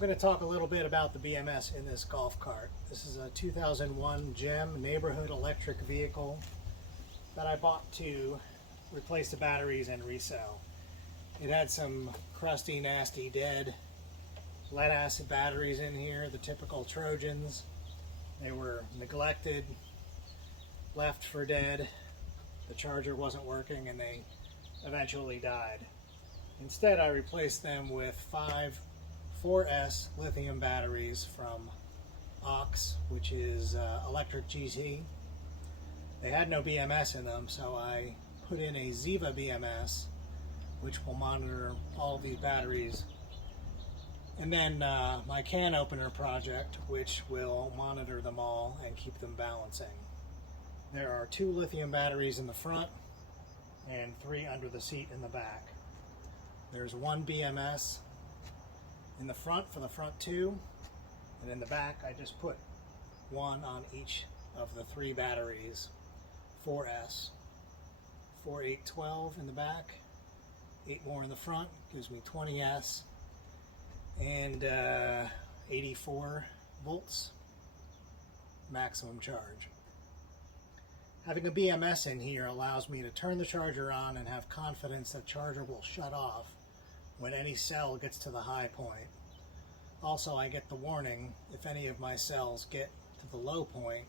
I'm going to talk a little bit about the BMS in this golf cart. This is a 2001 GEM neighborhood electric vehicle that I bought to replace the batteries and resell. It had some crusty, nasty, dead lead acid batteries in here, the typical Trojans. They were neglected, left for dead. The charger wasn't working and they eventually died. Instead, I replaced them with 5 4S lithium batteries from Ox, which is electric GT. They had no BMS in them, so I put in a Zeva BMS, which will monitor all of these batteries. And then my CANOpener project, which will monitor them all and keep them balancing. There are 2 lithium batteries in the front and 3 under the seat in the back. There's 1 BMS in the front for the front 2, and in the back I just put 1 on each of the 3 batteries. 4S, 4, 8, 12 in the back, 8 more in the front, gives me 20S, and 84 volts maximum charge. Having a BMS in here allows me to turn the charger on and have confidence that charger will shut off when any cell gets to the high point. Also, I get the warning if any of my cells get to the low point.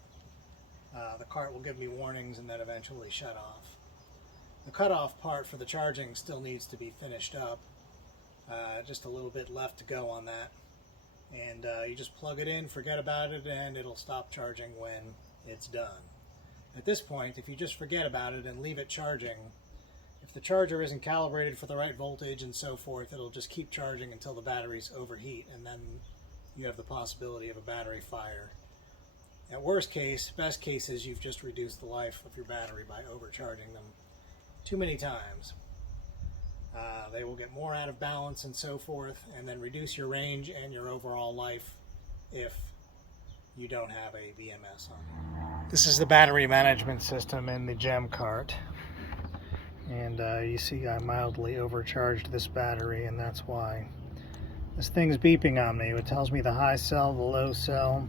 The cart will give me warnings and then eventually shut off. The cutoff part for the charging still needs to be finished up. Just a little bit left to go on that. And you just plug it in, forget about it, and it'll stop charging when it's done. At this point, if you just forget about it and leave it charging, if the charger isn't calibrated for the right voltage and so forth, it'll just keep charging until the batteries overheat, and then you have the possibility of a battery fire. At worst case, best case is you've just reduced the life of your battery by overcharging them too many times. They will get more out of balance and so forth, and then reduce your range and your overall life if you don't have a BMS on. This is the battery management system in the GEM cart. And you see I mildly overcharged this battery, and that's why. This thing's beeping on me. It tells me the high cell, the low cell.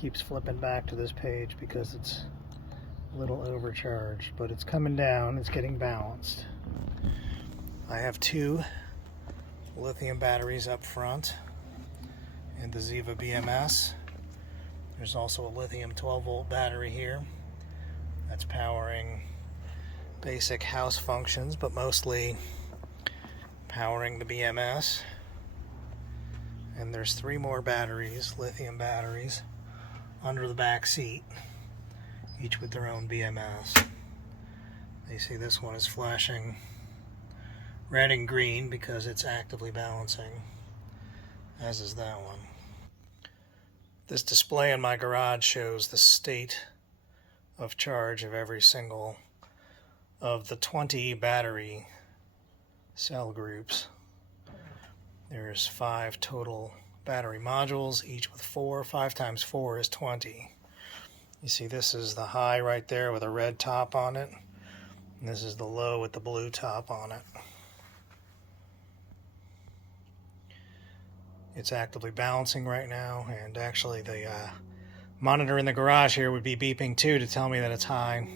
Keeps flipping back to this page because it's a little overcharged, but it's coming down, it's getting balanced. I have 2 lithium batteries up front and the Zeva BMS. There's also a lithium 12-volt battery here that's powering basic house functions, but mostly powering the BMS. And there's 3 more batteries, lithium batteries, under the back seat, each with their own BMS. You see this one is flashing red and green because it's actively balancing, as is that one. This display in my garage shows the state of charge of every single of the 20 battery cell groups. There's 5 total battery modules, each with 4. 5 times 4 is 20. You see this is the high right there with a red top on it, and this is the low with the blue top on it. It's actively balancing right now, and actually the monitor in the garage here would be beeping too to tell me that it's high.